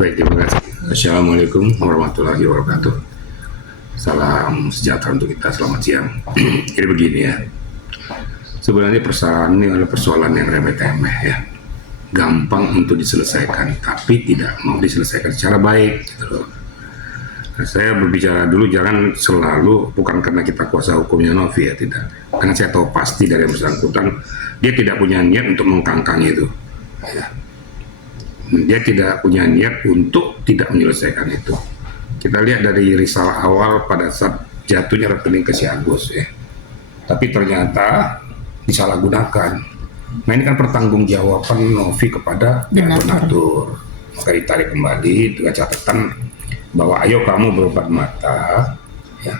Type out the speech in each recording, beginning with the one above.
Baik, terima kasih. Assalamualaikum warahmatullahi wabarakatuh. Salam sejahtera untuk kita, selamat siang. Jadi begini ya, sebenarnya persoalan ini adalah persoalan yang remeh-temeh ya. Gampang untuk diselesaikan, tapi tidak mau diselesaikan secara baik gitu loh. Nah, saya berbicara dulu jangan selalu, bukan karena kita kuasa hukumnya Novi ya, tidak. Karena saya tahu pasti dari yang bersangkutan, dia tidak punya niat untuk mengkangkang itu. Ya. Dia tidak punya niat untuk tidak menyelesaikan itu. Kita lihat dari risalah awal pada saat jatuhnya rekening ke si Agus ya. Tapi ternyata disalahgunakan. Nah ini kan pertanggungjawaban Novi kepada donatur. Maka ditarik kembali dengan catatan bahwa ayo kamu berobat mata ya,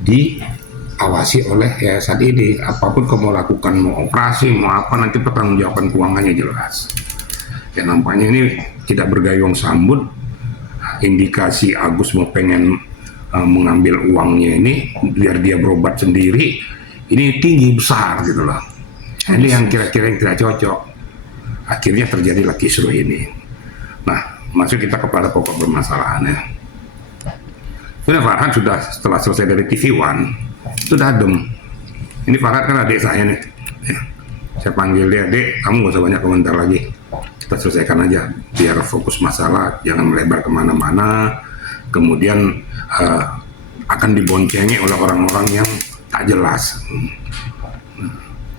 diawasi oleh yayasan ini. Apapun kamu lakukan, mau operasi, mau apa, nanti pertanggungjawaban keuangannya jelas. Ya nampaknya ini tidak bergayung sambut. Indikasi Agus mau pengen mengambil uangnya ini biar dia berobat sendiri, ini tinggi besar gitu loh. Ini yang kira-kira yang tidak cocok. Akhirnya terjadilah kisruh ini. Nah, masuk kita kepada pokok permasalahannya. Sudah Farhad sudah setelah selesai dari TV One sudah adem. Ini Farhad kan adik saya nih. Ya. Saya panggil dia, Dek, kamu gak usah banyak komentar lagi. Kita selesaikan aja, biar fokus masalah, jangan melebar kemana-mana. Kemudian akan diboncengi oleh orang-orang yang tak jelas.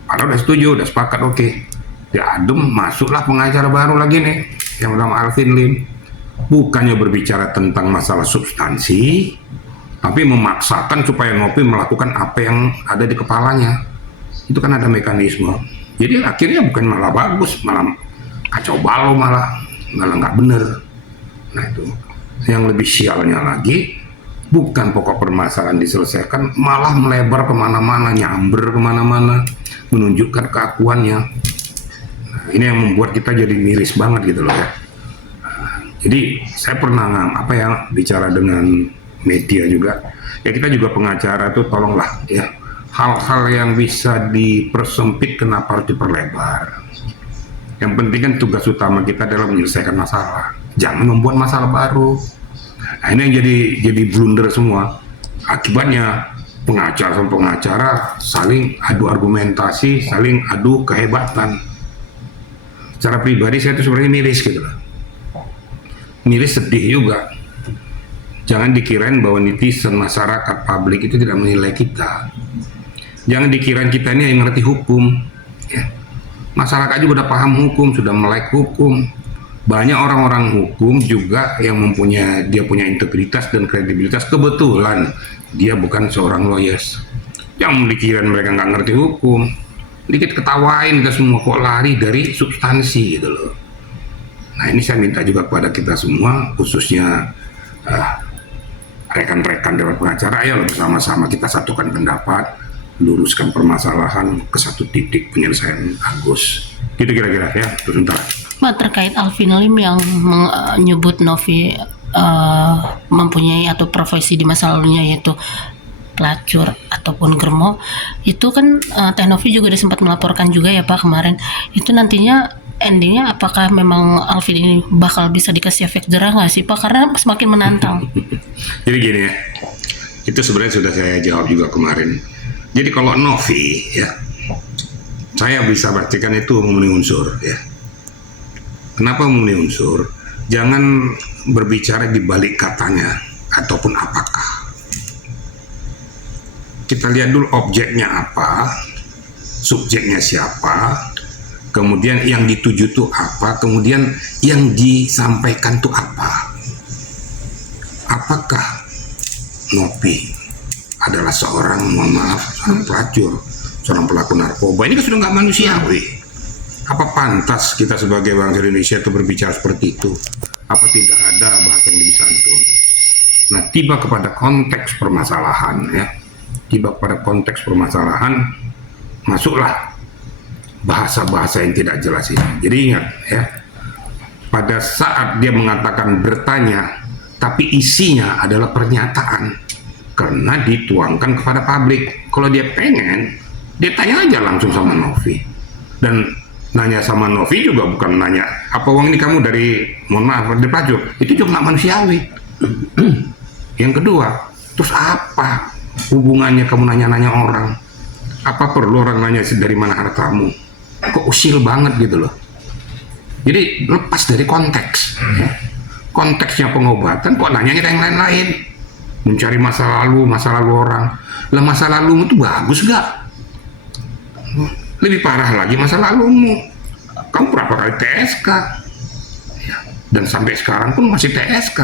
Padahal udah setuju, udah sepakat, oke. Dia adem, masuklah pengacara baru lagi nih, yang bernama Alvin Lim. Bukannya berbicara tentang masalah substansi, tapi memaksakan supaya Novi melakukan apa yang ada di kepalanya. Itu kan ada mekanisme. Jadi akhirnya bukan malah bagus, malah kacau balau, malah nggak bener. Nah itu yang lebih sialnya lagi, bukan pokok permasalahan diselesaikan, malah melebar kemana-mana, nyamber kemana-mana, menunjukkan keakuannya. Nah, ini yang membuat kita jadi miris banget gitu loh ya. Jadi saya pernah bicara dengan media juga, ya kita juga pengacara tuh tolonglah ya, hal-hal yang bisa dipersempit kenapa harus diperlebar. Yang penting kan tugas utama kita adalah menyelesaikan masalah, jangan membuat masalah baru. Nah ini yang jadi blunder semua. Akibatnya pengacara sama pengacara saling adu argumentasi, saling adu kehebatan. Secara pribadi saya itu sebenarnya miris gitu loh. Miris, sedih juga. Jangan dikirain bahwa netizen, masyarakat, publik itu tidak menilai kita. Jangan dikirain kita ini yang ngerti hukum. Ya. Masyarakat juga udah paham hukum, sudah melek hukum. Banyak orang-orang hukum juga yang dia punya integritas dan kredibilitas. Kebetulan dia bukan seorang lawyers. Jangan dikirain mereka nggak ngerti hukum. Dikit ketawain kita semua kok lari dari substansi gitu loh. Nah ini saya minta juga kepada kita semua, khususnya rekan-rekan dewan pengacara, ayo bersama-sama kita satukan pendapat, luruskan permasalahan ke satu titik penyelesaian Agus. Gitu kira-kira ya, sebentar. Mbak, terkait Alvin Lim yang menyebut Novi mempunyai atau profesi di masa lalunya yaitu pelacur ataupun germo, itu kan Teh Novi juga sempat melaporkan juga ya Pak kemarin. Itu nantinya endingnya apakah memang Alvin ini bakal bisa dikasih efek jerah nggak sih Pak? Karena semakin menantang. Jadi gini ya, itu sebenarnya sudah saya jawab juga kemarin. Jadi kalau Novi ya, saya bisa pastikan itu memenuhi unsur ya. Kenapa memenuhi unsur? Jangan berbicara di balik katanya ataupun apakah. Kita lihat dulu objeknya apa, subjeknya siapa, kemudian yang dituju itu apa, kemudian yang disampaikan itu apa. Apakah Novi adalah seorang, mohon maaf, seorang pelacur, seorang pelaku narkoba? Ini kan sudah nggak manusiawi. Apa pantas kita sebagai bangsa Indonesia itu berbicara seperti itu? Apa tidak ada bahasa yang lebih santun? Nah, tiba kepada konteks permasalahan ya, masuklah bahasa-bahasa yang tidak jelas ini. Jadi ingat ya, pada saat dia mengatakan bertanya, tapi isinya adalah pernyataan karena dituangkan kepada publik. Kalau dia pengen, dia tanya aja langsung sama Novi. Dan nanya sama Novi juga bukan nanya apa uang ini kamu dari, mohon maaf, dari pelacur, itu juga nggak manusiawi. Yang kedua, terus apa hubungannya kamu nanya-nanya orang? Apa perlu orang nanya dari mana hartamu? Kok usil banget gitu loh. Jadi lepas dari konteks, ya. Konteksnya pengobatan kok nanyanya yang lain-lain, mencari masa lalu orang. Lah masa lalumu tuh bagus gak? Lebih parah lagi masa lalumu, kamu berapa kali TSK, ya. Dan sampai sekarang pun masih TSK,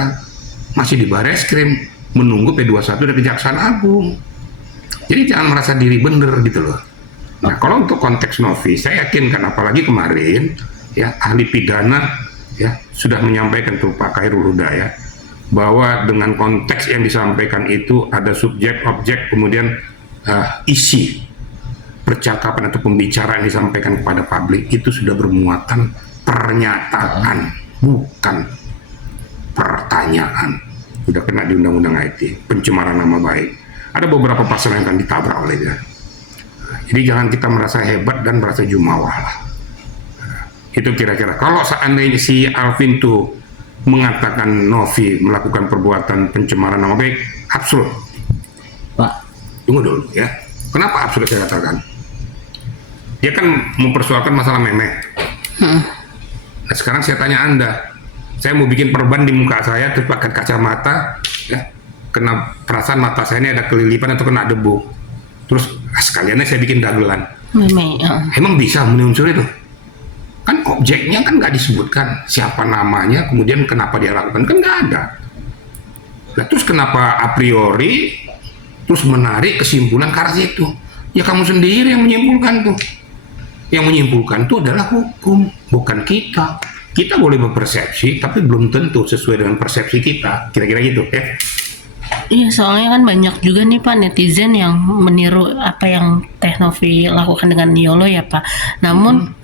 masih di Bareskrim menunggu P21 dari Kejaksaan Agung. Jadi jangan merasa diri bener gitu loh. Nah kalau untuk konteks Novi, saya yakin kan, apalagi kemarin ya ahli pidana ya sudah menyampaikan tuh Pak Khairul Huda ya, bahwa dengan konteks yang disampaikan itu ada subjek, objek, kemudian isi percakapan atau pembicaraan yang disampaikan kepada publik itu sudah bermuatan pernyataan, bukan pertanyaan. Sudah kena di Undang-Undang IT, pencemaran nama baik. Ada beberapa pasal yang akan ditabrak oleh dia. Jadi jangan kita merasa hebat dan merasa jumawa lah. Itu kira-kira. Kalau seandainya si Alvin tuh mengatakan Novi melakukan perbuatan pencemaran nama baik, absurd. Pak, Tunggu dulu ya. Kenapa absurd saya katakan? Dia kan mempersoalkan masalah memeh. Nah sekarang saya tanya Anda, saya mau bikin perban di muka saya terus pakai kacamata, ya, kena perasaan mata saya ini ada kelilipan atau kena debu, terus sekaliannya saya bikin dagelan. Emang bisa memenuhi unsur itu? Kan objeknya kan nggak disebutkan siapa namanya, kemudian kenapa dia lakukan, kan nggak ada. Nah, terus kenapa a priori terus menarik kesimpulan ke arah situ? Ya kamu sendiri yang menyimpulkan tuh. Yang menyimpulkan itu adalah hukum, bukan kita. Kita boleh berpersepsi, tapi belum tentu sesuai dengan persepsi kita. Kira-kira gitu ya. Iya, soalnya kan banyak juga nih Pak netizen yang meniru apa yang Teh Novi lakukan dengan Yolo ya Pak. Namun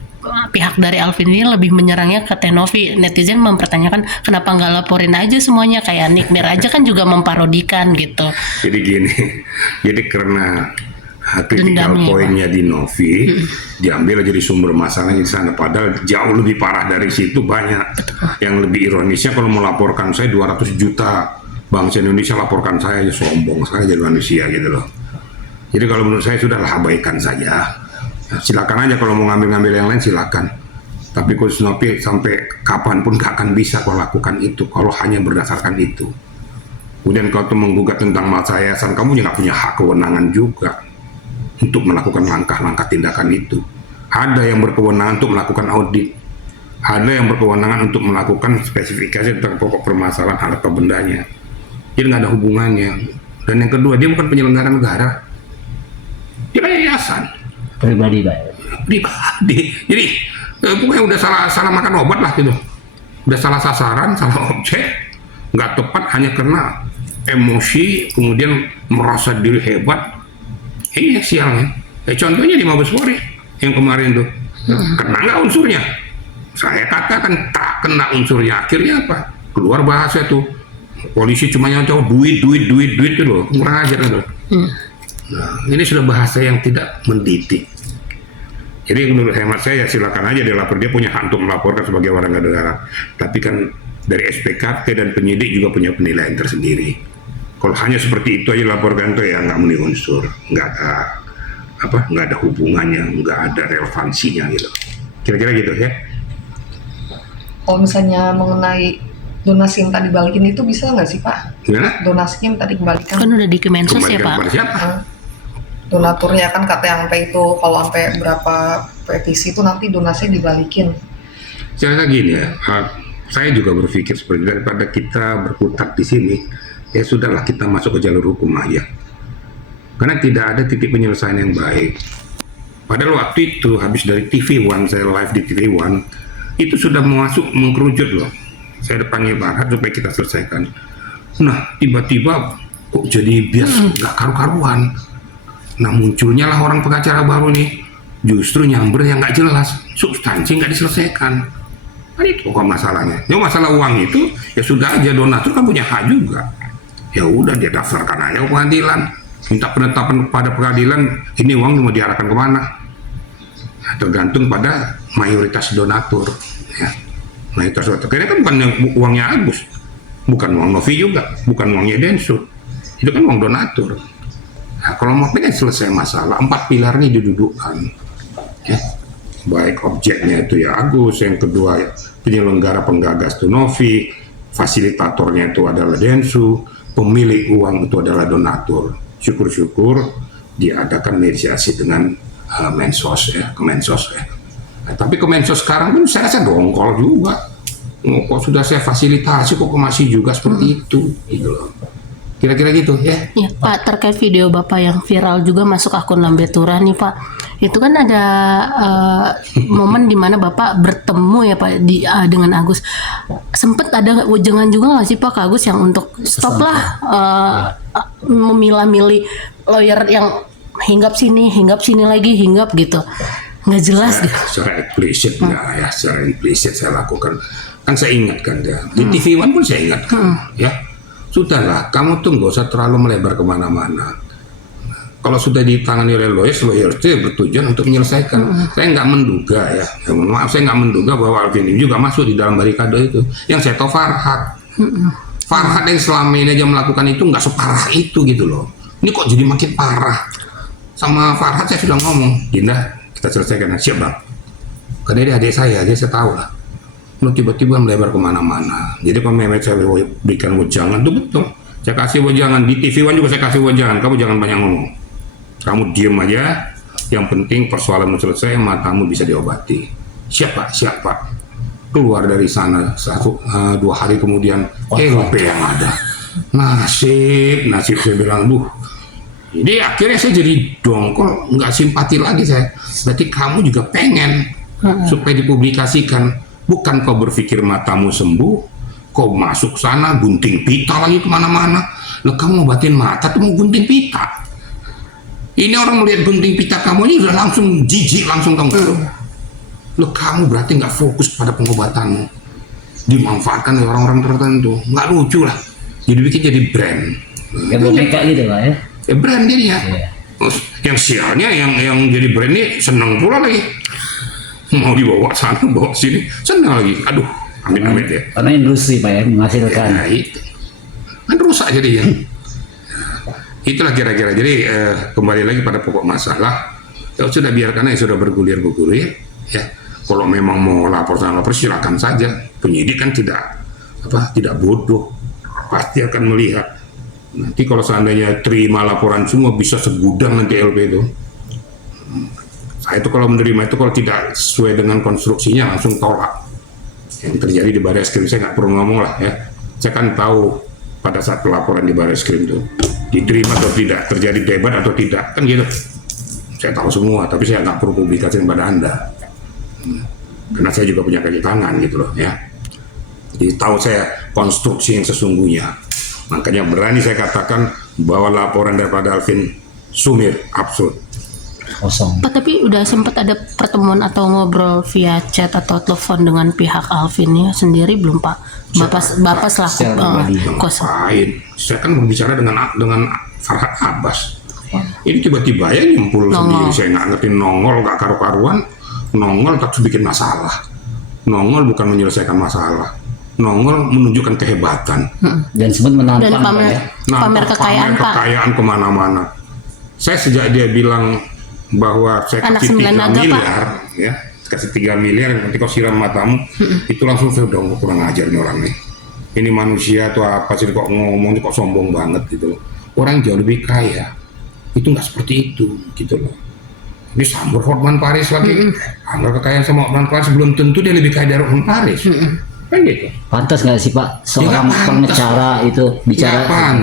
pihak dari Alvin ini lebih menyerangnya ke Teh Novi. Netizen mempertanyakan kenapa nggak laporin aja semuanya, kayak Nick Mir aja kan juga memparodikan gitu. Jadi gini, jadi karena kritikal Dendamnya, poinnya di Novi diambil jadi sumber masalahnya di sana, padahal jauh lebih parah dari situ banyak. Yang lebih ironisnya kalau melaporkan saya 200 juta bangsa Indonesia laporkan saya, ya sombong saya jadi manusia gitu loh. Jadi kalau menurut saya sudahlah abaikan saja. Silakan aja kalau mau ngambil-ngambil yang lain silakan. Tapi khusus Novi sampai kapanpun gak akan bisa kau lakukan itu kalau hanya berdasarkan itu. Kemudian kalau tuh menggugat tentang masa yayasan, kamu nggak punya hak kewenangan juga untuk melakukan langkah-langkah tindakan itu. Ada yang berkewenangan untuk melakukan audit, ada yang berkewenangan untuk melakukan spesifikasi tentang pokok permasalahan harta bendanya. Jadi nggak ada hubungannya. Dan yang kedua, dia bukan penyelenggara negara, dia yayasan pribadi Pak. pribadi. Jadi pokoknya udah salah makan obat lah gitu, udah salah sasaran, salah objek, nggak tepat hanya karena emosi, kemudian merasa diri hebat. Ini sialnya. Contohnya di Mabes Polri yang kemarin tuh, kena nggak unsurnya? Saya katakan tak kena unsurnya. Akhirnya apa? Keluar bahasa tuh, polisi cuma nyocok duit itu loh, kurang ajar itu. Nah, ini sudah bahasa yang tidak mendidik. Jadi menurut hemat saya, ya silakan aja dia lapor, dia punya hak untuk melaporkan sebagai warga negara. Tapi kan dari SPKP dan penyidik juga punya penilaian tersendiri. Kalau hanya seperti itu aja laporkan tuh ya nggak memenuhi unsur, nggak ada hubungannya, nggak ada relevansinya gitu. Kira-kira gitu ya. Kalau misalnya mengenai donasi yang tadi balikin itu bisa nggak sih Pak? Gimana? Donasinya yang tadi dibalikan. Kan udah di Kemensos ya Kembalikan Pak. kepada siapa? Donaturnya kan kata yang sampai itu kalau sampai berapa petisi itu nanti donasinya dibalikin. Saya kira gini ya, saya juga berpikir seperti daripada kita berkutat di sini, ya sudahlah kita masuk ke jalur hukum aja. Karena tidak ada titik penyelesaian yang baik. Padahal waktu itu habis dari TV One, saya live di TV One, itu sudah masuk mengkerucut loh. Saya panggil Pak Arhad supaya kita selesaikan. Nah tiba-tiba kok jadi bias nggak karu-karuan. Nah munculnya lah orang pengacara baru nih, justru nyamber yang nggak jelas, substansi nggak diselesaikan. Kan itu kok masalahnya. Ya masalah uang itu ya sudah aja, donatur kan punya hak juga. Ya udah dia daftarkan aja ke pengadilan, minta penetapan kepada pengadilan ini uang mau diarahkan kemana. Nah, tergantung pada mayoritas donatur, ya. Mayoritas donatur. Karena kan bukan uangnya Agus, bukan uang Novi juga, bukan uangnya Densu, itu kan uang donatur. Nah, kalau mau pengen selesai masalah, 4 pilar ini didudukkan, ya. Baik objeknya itu ya Agus, yang kedua ya, penyelenggara penggagas itu Novi, fasilitatornya itu adalah Densu, pemilik uang itu adalah donatur. Syukur-syukur diadakan mediasi dengan Mensos ya, Kemensos ya. Nah, tapi Kemensos sekarang pun saya rasa dongkol juga. Oh, kok sudah saya fasilitasi kok masih juga seperti itu, gitu loh. Kira-kira gitu ya. Ya Pak, terkait video Bapak yang viral juga masuk akun Lambe Turah nih Pak, itu kan ada momen dimana Bapak bertemu ya Pak dengan Agus. Sempet ada wejangan juga nggak sih Pak ke Agus yang untuk stop lah memilah-milih lawyer yang hinggap sini lagi hinggap gitu, nggak jelas gitu. Secara eksplisit enggak ya, secara implisit saya lakukan. Kan saya ingatkan dia di TV One pun saya ingatkan ya. Sudahlah, kamu tuh nggak usah terlalu melebar kemana-mana. Kalau sudah ditangani oleh lawyer itu bertujuan untuk menyelesaikan. Saya nggak menduga ya, maaf saya nggak menduga bahwa Alvin ini juga masuk di dalam barikade itu. Yang saya tahu Farhad. Farhad yang selama ini aja melakukan itu nggak separah itu gitu loh. Ini kok jadi makin parah. Sama Farhad saya sudah ngomong, Dinda kita selesaikan. Siap bang. Karena dia adik saya tahu lah. Lu tiba-tiba melebar kemana-mana. Jadi kalau Mehmet saya berikan wejangan itu betul. Saya kasih wejangan di TV One juga saya kasih wejangan. Kamu jangan banyak ngomong. Kamu diem aja. Yang penting persoalanmu selesai, matamu bisa diobati. Siapa? Keluar dari sana 1-2 hari kemudian LP yang ada. Nasib saya bilang, Jadi akhirnya saya jadi dongkol, nggak simpati lagi saya. Berarti kamu juga pengen supaya dipublikasikan. Bukan kau berpikir matamu sembuh, kau masuk sana gunting pita lagi kemana-mana. Loh kamu ngobatin mata tuh mau gunting pita. Ini orang melihat gunting pita kamu ini udah langsung jijik langsung kamu. Loh kamu berarti nggak fokus pada pengobatanmu. Dimanfaatkan oleh orang-orang tertentu. Nggak lucu lah. Jadi bikin jadi brand. Kayak boneka gitu Pak ya. Ya brand jadinya. Iya. Terus yang sialnya yang jadi brand ini seneng pula lagi. Mau dibawa sana, bawa sini, senang lagi. Aduh, amit-amit ya. Karena industri Pak ya, menghasilkan. Ya itu. Kan rusak jadinya. Itulah kira-kira. Jadi kembali lagi pada pokok masalah. Ya sudah biarkan aja sudah bergulir-gulir. Ya, kalau memang mau lapor silakan saja. Penyidik kan tidak bodoh. Pasti akan melihat. Nanti kalau seandainya terima laporan semua bisa segudang nanti LP itu. Saya itu kalau menerima itu kalau tidak sesuai dengan konstruksinya langsung tolak. Yang terjadi di Barreskrim saya nggak perlu ngomong lah ya. Saya kan tahu pada saat pelaporan di Barreskrim itu diterima atau tidak, terjadi debat atau tidak, kan gitu. Saya tahu semua, tapi saya nggak perlu publikasikan pada Anda. Karena saya juga punya kaki tangan gitu loh ya. Jadi tahu saya konstruksi yang sesungguhnya. Makanya berani saya katakan bahwa laporan daripada Alvin Sumir absurd. Kosong. Pak, tapi udah sempat ada pertemuan atau ngobrol via chat atau telepon dengan pihak Alvin ya sendiri belum Pak? Bapak selaku Ngapain? Saya kan berbicara dengan Farhad Abbas. Ini tiba-tiba ya nyempul sendiri. Saya nggak ngerti nongol nggak karu-karuan. Nongol terus bikin masalah. Nongol bukan menyelesaikan masalah. Nongol menunjukkan kehebatan. Dan sempat menantang dan pamer kekayaan kemana-mana. Saya sejak dia bilang bahwa saya kasih 3 miliar ya, kasih 3 miliar nanti kau siram matamu, itu langsung saya udah kurang ajar nih orang nih. Ini manusia atau apa sih kok ngomong kok sombong banget gitu loh. Orang jauh lebih kaya itu nggak seperti itu gitu loh. Ini sambur Hotman Paris lagi, angka kekayaan sama Hotman Paris belum tentu dia lebih kaya dari Hotman Paris. Kan gitu. Pantas nggak sih Pak seorang pengacara itu bicara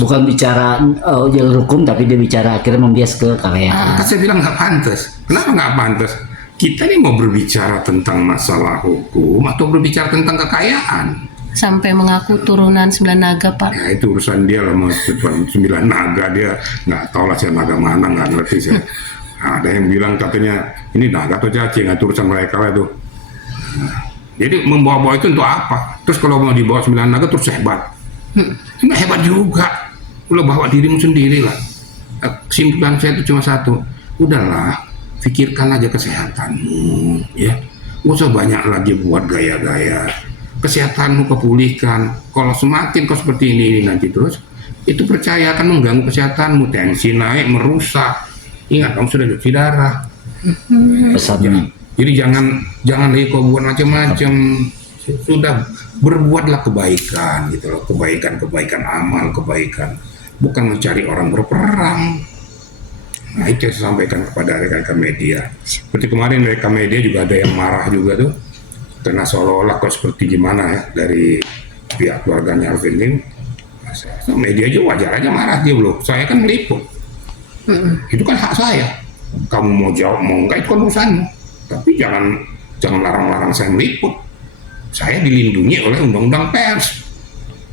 bukan bicara jalur hukum tapi dia bicara akhirnya membias ke kekayaan. Kan saya bilang nggak pantas. Kenapa nggak pantas? Kita ini mau berbicara tentang masalah hukum atau berbicara tentang kekayaan? Sampai mengaku turunan 9 naga Pak. Ya itu urusan dia lah, mau 9 naga dia nggak tahu lah saya naga mana, nggak ngerti saya. Ada yang bilang katanya ini naga atau cacing, itu urusan mereka lah itu. Jadi membawa-bawa itu untuk apa? Terus kalau mau dibawa 9 naga terus hebat. Nggak hebat juga. Lo bawa dirimu sendiri lah. Kesimpulan saya itu cuma satu. Udahlah, pikirkan aja kesehatanmu, ya. Gak usah banyak lagi buat gaya-gaya. Kesehatanmu kepulihkan. Kalau semakin kau seperti ini nanti terus, itu percaya akan mengganggu kesehatanmu. Tensi naik, merusak. Ingat, kamu sudah cuci darah. Pesannya. Jadi jangan lagi kau buat macam-macam. Sudah berbuatlah kebaikan gitu loh, kebaikan amal, kebaikan. Bukan mencari orang berperang. Nah, itu yang saya sampaikan kepada rekan-rekan media. Seperti kemarin rekan media juga ada yang marah juga tuh, karena seolah-olah kok seperti gimana ya dari pihak keluarganya Alvin Lim. So, media juga wajar aja marah dia loh. Saya kan meliput. Itu kan hak saya. Kamu mau jawab mau enggak itu kan urusanmu. Tapi jangan larang-larang saya meliput. Saya dilindungi oleh undang-undang pers.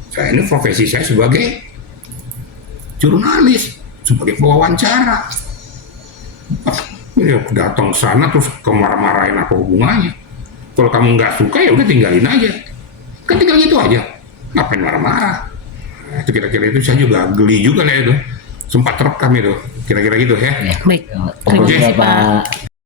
Saya ini profesi saya sebagai jurnalis, sebagai pewawancara. Ya, datang sana terus kemarah-marahin apa hubungannya? Kalau kamu nggak suka ya udah tinggalin aja. Kan tinggal gitu aja. Ngapain marah-marah? Nah, itu kira-kira itu saya juga geli juga lah itu. Sempat terekam itu. Kira-kira gitu ya. Baik, terima Oke. kasih Pak.